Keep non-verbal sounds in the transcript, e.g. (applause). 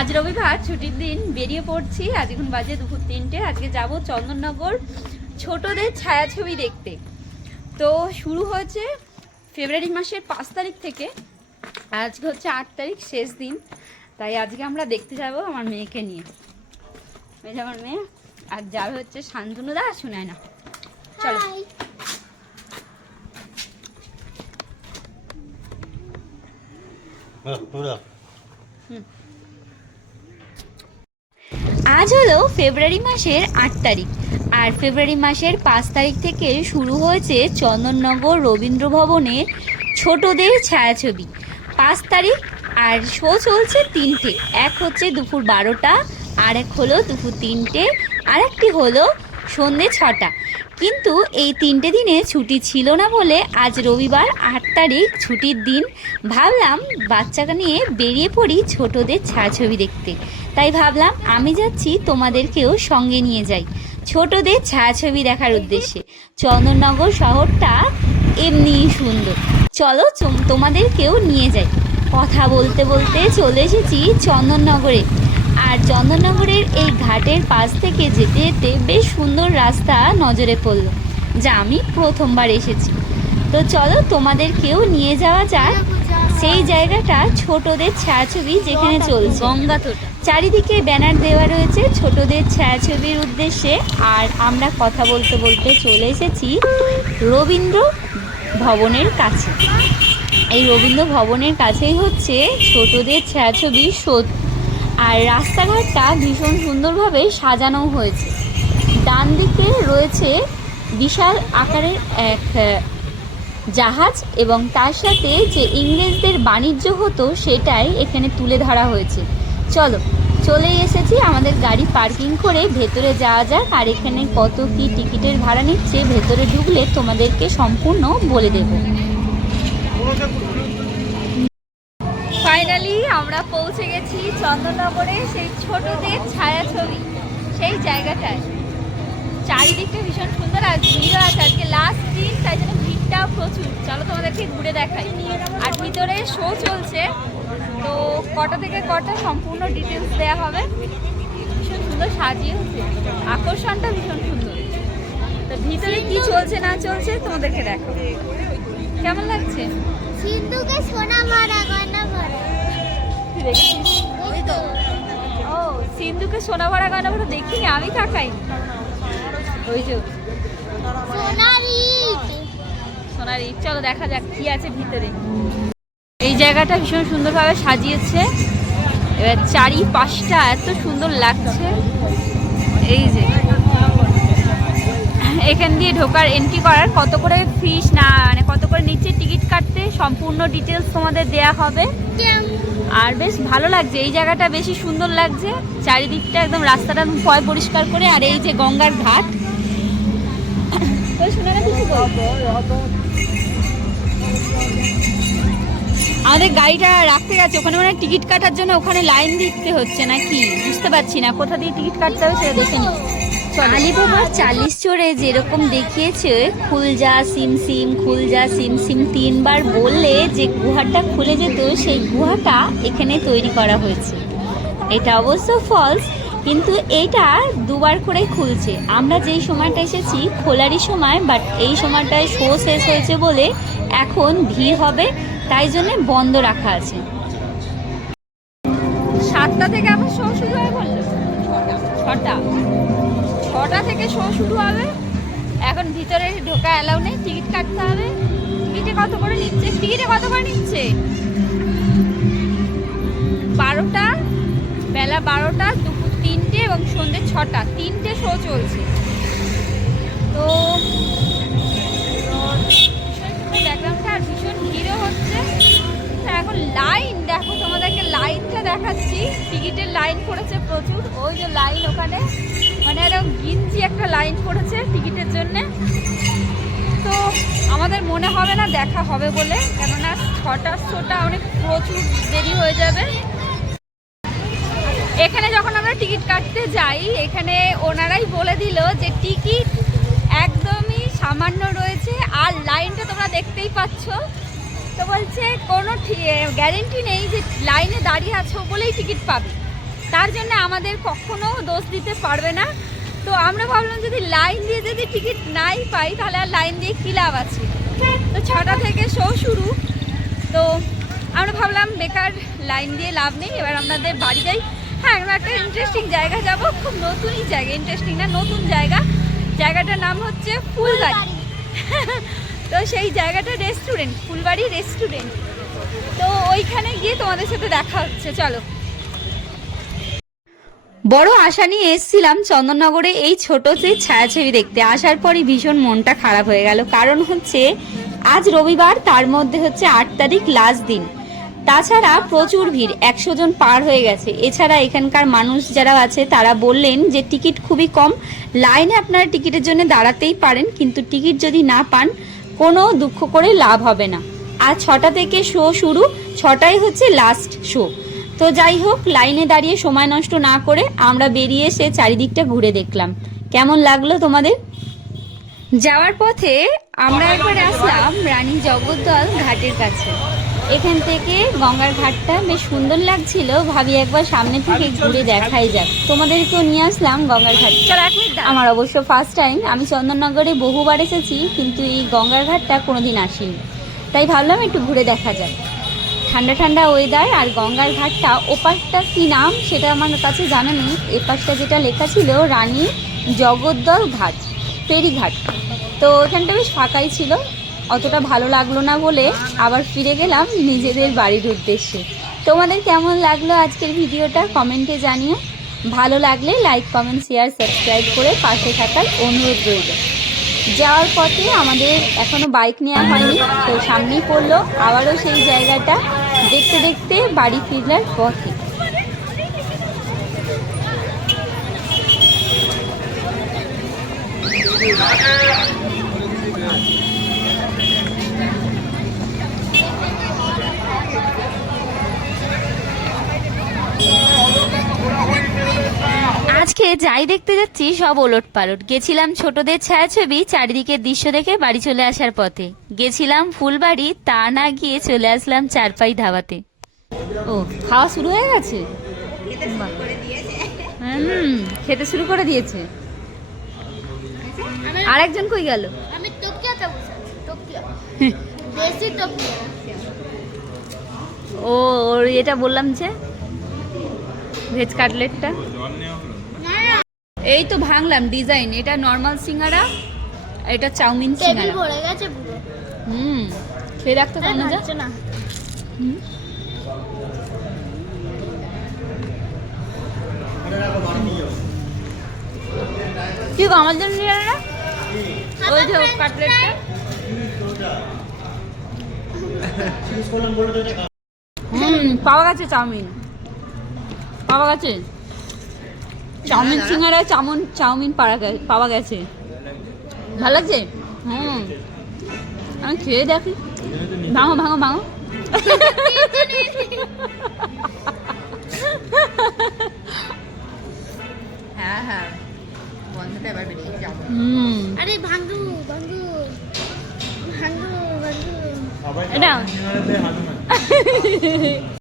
আজ রবিবার ছুটির দিন বেরিয়ে পড়ছি। আজ এখন বাজে দুপুর তিনটে। আজকে যাব চন্দননগর ছোটদের ছায়াছবি দেখতে। তো শুরু হয়েছে ফেব্রুয়ারি মাসের পাঁচ তারিখ থেকে। আজকে হচ্ছে আট তারিখ শেষ দিন। তাই আজকে আমরা দেখতে যাব আমার মেয়েকে নিয়ে। এই যে আমার মেয়ে। আর যাবে হচ্ছে শান্তনু দা শোনায় না। চলো। আজ হলো ফেব্রুয়ারি মাসের আট তারিখ। আর ফেব্রুয়ারি মাসের পাঁচ তারিখ থেকে শুরু হয়েছে চন্দননগর রবীন্দ্র ভবনের ছোটদের ছায়াছবি। পাঁচ তারিখ আর শো চলছে তিনটে। এক হচ্ছে দুপুর বারোটা, আর এক হলো দুপুর তিনটে, আর একটি হলো সন্ধে ছটা। কিন্তু এই তিনটে দিনে ছুটি ছিল না বলে আজ রবিবার আট তারিখ ছুটির দিন ভাবলাম বাচ্চাকে নিয়ে বেরিয়ে পড়ি ছোটদের ছায়াছবি দেখতে। তাই ভাবলাম আমি যাচ্ছি তোমাদেরকেও সঙ্গে নিয়ে যাই ছোটদের ছায়াছবি দেখার উদ্দেশ্যে। চন্দননগর শহরটা এমনিই সুন্দর। চলো তোমাদেরকেও নিয়ে যাই। কথা বলতে বলতে চলে এসেছি চন্দননগরে। আর চন্দননগরের এই ঘাটের পাশ থেকে যেতে যেতে বেশ সুন্দর রাস্তা নজরে পড়ল যা আমি প্রথমবার এসেছি। তো চলো তোমাদেরকেও নিয়ে যাওয়া যাক। সেই জায়গাটা ছোটদের ছায়াছবি যেখানে চলছে। গঙ্গাতোটা চারিদিকে ব্যানার দেওয়া রয়েছে ছোটদের ছায়াছবির উদ্দেশ্যে। আর আমরা কথা বলতে বলতে চলে এসেছি রবীন্দ্র ভবনের কাছে। এই রবীন্দ্র ভবনের কাছেই হচ্ছে ছোটদের ছায়াছবি শোধ আর রাস্তাঘাটটা ভীষণ সুন্দরভাবে সাজানো হয়েছে। ডান দিকে রয়েছে বিশাল আকারের এক জাহাজ এবং তার সাথে যে ইংরেজদের বাণিজ্য হতো সেটাই এখানে তুলে ধরা হয়েছে। চলো চলে এসেছি আমাদের গাড়ি পার্কিং করে ভেতরে যাওয়া যাক আর এখানে কত কি টিকিটের ভাড়া নিচ্ছে, ভেতরে ঢুকলে তোমাদেরকে সম্পূর্ণ বলে দেবো। আমরা পৌঁছে গেছি চন্দননগরে সেই ছোটদের ছায়াছবি সেই জায়গাটায়। চারিদিকটা ভীষণ সুন্দর আর ভিড়ও আছে। আজকে লাস্ট দিন তাই জন্য ভিড়টাও প্রচুর। চলো তোমাদেরকে ঘুরে দেখাই। আর ভিতরে শো চলছে। তো কটা থেকে কটা সম্পূর্ণ ডিটেলস দেওয়া হবে। ভীষণ সুন্দর সাজিয়েছে আকর্ষণটা ভীষণ সুন্দর। তো ভিতরে কি চলছে না চলছে তোমাদেরকে দেখো কেমন লাগছে? সিন্ধুকে সোনা ভরা গয়না ও সিন্ধুকে সোনা ভরা গয়না ভরা দেখিনি আমি তাকাইনি ওই যে সোনার চলো দেখা যাক কি আছে ভিতরে এই জায়গাটা ভীষণ সুন্দরভাবে সাজিয়েছে এবার চারি এত সুন্দর লাগছে এই যে এখান দিয়ে ঢোকার এন্ট্রি করার কত করে ফিস না মানে কত করে নিচ্ছে টিকিট কাটতে, সম্পূর্ণ ডিটেলস তোমাদের দেয়া হবে। আর বেশ ভালো লাগছে এই জায়গাটা বেশি সুন্দর লাগছে চারিদিকটা একদম রাস্তাটা পয় পরিষ্কার করে আর এই যে গঙ্গার ঘাট? আমাদের গাড়িটা রাখতে গেছে ওখানে মানে টিকিট কাটার জন্য ওখানে লাইন দিতে হচ্ছে নাকি? বুঝতে পারছি না কোথা দিয়ে টিকিট কাটতে হবে সেটা দেখে নি। আলিবাবার চালিশ চড়ে যেরকম দেখিয়েছে সিম খুলজা, সিম সিম তিনবার বললে যে গুহাটা খুলে যেত, সেই গুহাটা এখানে তৈরি করা হয়েছে। এটা অবশ্য ফলস কিন্তু এইটা দুবার করে খুলছে। আমরা যেই সময়টা এসেছি, খোলারই সময় বাট এই সময়টায় শো শেষ হয়েছে বলে এখন ভিড় হবে, তাই জন্য বন্ধ রাখা আছে। সাতটা থেকে আবার শো শুরু হয় বলল? ছটা? ছটা থেকে শো শুরু হবে। এখন ভিতরে ঢোকা অ্যালাউ নেই, টিকিট কাটতে হবে। টিকিটে কত করে নিচ্ছে? টিকিটে কত করে নিচ্ছে? বারোটা, বেলা বারোটা, দুপুর তিনটে এবং সন্ধ্যে ছটা। তিনটে শো চলছে। তো ব্যাকগ্রাউন্ডটা আর ভীষণ ভিড়ও হচ্ছে তো এখন লাইন দেখো তোমাদেরকে লাইনটা টিকিটের লাইন পড়েছে প্রচুর। ওই যে লাইন ওখানে। মানে এরকম গিঞ্জি একটা লাইন পড়েছে টিকিটের জন্যে। তো আমাদের মনে হবে না দেখা হবে বলে। কেননা ছটা শোটা অনেক প্রচুর দেরি হয়ে যাবে। এখানে যখন আমরা টিকিট কাটতে যাই, এখানে ওনারাই বলে দিল যে টিকিট একদমই সামান্য রয়েছে। আর লাইনটা তোমরা দেখতেই পাচ্ছ। তো বলছে, কোনো গ্যারেন্টি নেই যে লাইনে দাঁড়িয়ে আছো বলেই টিকিট পাবে। তার জন্য আমাদের কখনো দোষ দিতে পারবে না। তো আমরা ভাবলাম যদি লাইন দিয়ে যদি টিকিট নাই পাই, তাহলে আর লাইন দিয়ে কী লাভ আছে? তো ছটা থেকে শো শুরু। তো আমরা ভাবলাম, বেকার লাইন দিয়ে লাভ নেই, এবার আমাদের বাড়ি যাই। হ্যাঁ আমরা একটা ইন্টারেস্টিং জায়গা যাব, খুব নতুনই জায়গা ইন্টারেস্টিং না, নতুন জায়গা। জায়গাটার নাম হচ্ছে ফুলবাড়ি। তো সেই জায়গাটা রেস্টুরেন্ট ফুলবাড়ি রেস্টুরেন্ট তো ওইখানে গিয়ে তোমাদের সাথে দেখা হচ্ছে, চলো। বড় আশা নিয়ে এসেছিলাম চন্দননগরে এই ছোট যে ছায়াছবি দেখতে। আসার পরই ভীষণ মনটা খারাপ হয়ে গেল। কারণ হচ্ছে, আজ রবিবার, তার মধ্যে হচ্ছে আট তারিখ লাস্ট দিন। তাছাড়া প্রচুর ভিড়, একশো জন পার হয়ে গেছে। এছাড়া এখানকার মানুষ যারা আছে, তারা বললেন যে টিকিট খুবই কম। লাইনে আপনারা টিকিটের জন্য দাঁড়াতেই পারেন, কিন্তু টিকিট যদি না পান কোনো দুঃখ করে লাভ হবে না। আর ছটা থেকে শো শুরু, ছটাই হচ্ছে লাস্ট শো তো যাই হোক, লাইনে দাঁড়িয়ে সময় নষ্ট না করে আমরা বেরিয়ে এসে চারিদিকটা ঘুরে দেখলাম। কেমন লাগল তোমাদের? যাওয়ার পথে আমরা একবার আসলাম রানী জগদ্দল ঘাটের কাছে। এখান থেকে গঙ্গার ঘাটটা বেশ সুন্দর লাগছিল। ভাবি একবার সামনে থেকে ঘুরে দেখাই যাক। তোমাদেরকেও নিয়ে আসলাম গঙ্গার ঘাট। আমার অবশ্য ফার্স্ট টাইম আমি চন্দননগরে বহুবার এসেছি কিন্তু এই গঙ্গার ঘাটটা কোনোদিন আসিনি। তাই ভাবলাম একটু ঘুরে দেখা যাক। ঠান্ডা ঠান্ডা ওয়েদার আর গঙ্গার ঘাটটা ওপারটা কি নাম সেটা আমার কাছে জানা নেই। এপাশটা যেটা লেখা ছিল রানী জগদ্দল ঘাট ফেরিঘাট তো ওখানটা বেশ ফাঁকাই ছিল। অতটা ভালো লাগল না বলে আবার ফিরে গেলাম নিজেদের বাড়ির উদ্দেশ্যে। তোমাদের কেমন লাগল আজকের ভিডিওটা কমেন্টে জানিও। ভালো লাগলে লাইক, কমেন্ট, শেয়ার, সাবস্ক্রাইব করে পাশে থাকার অনুরোধ রইল। যাওয়ার পথে আমাদের এখনও বাইক নেওয়া হয়নি, তো সামনেই পড়ল আবারও সেই জায়গাটা। দেখতে দেখতে বাড়ি ফিরলার পথে। আজকে যাই দেখতে যাচ্ছি সব ওলট পালট গেছিলাম ছোটদের ছায়াছবি চারিদিকের দৃশ্য দেখে বাড়ি চলে আসার পথে। গেছিলাম ফুলবাড়ি তা না গিয়ে চলে আসলাম চারপাই ধাবাতে। ও খাওয়া শুরু হয়ে গেছে? হুম খেতে শুরু করে দিয়েছে। আরেকজন কই গেল? আমি (laughs) ও ওর এটা বললাম যে ভেজ কাটলেটটা। এই তো ভাঙলাম ডিজাইন এটা নর্মাল সিঙ্গারা এটা চাউমিন টেবিল সিঙ্গারা। ভরে গেছে পুরো। হুম খেয়ে রাখতে পারো না যা না। কি গো আমার জন্য নিয়ে না ওই যে কাটলেটটা হুম পাওয়া গেছে চাউমিন। পাওয়া গেছে? চাউমিন সিঙ্গারা চাউমিন চাউমিন পাওয়া গেছে। ভালো লাগছে? হুম। আমি খেয়ে দেখি। ভাঙো ভাঙো ভাঙো। হ্যাঁ হ্যাঁ। এবার বেরিয়ে যাব। আরে ভাঙ্গু ভাঙ্গু ভাঙ্গু ভাঙ্গু এটা?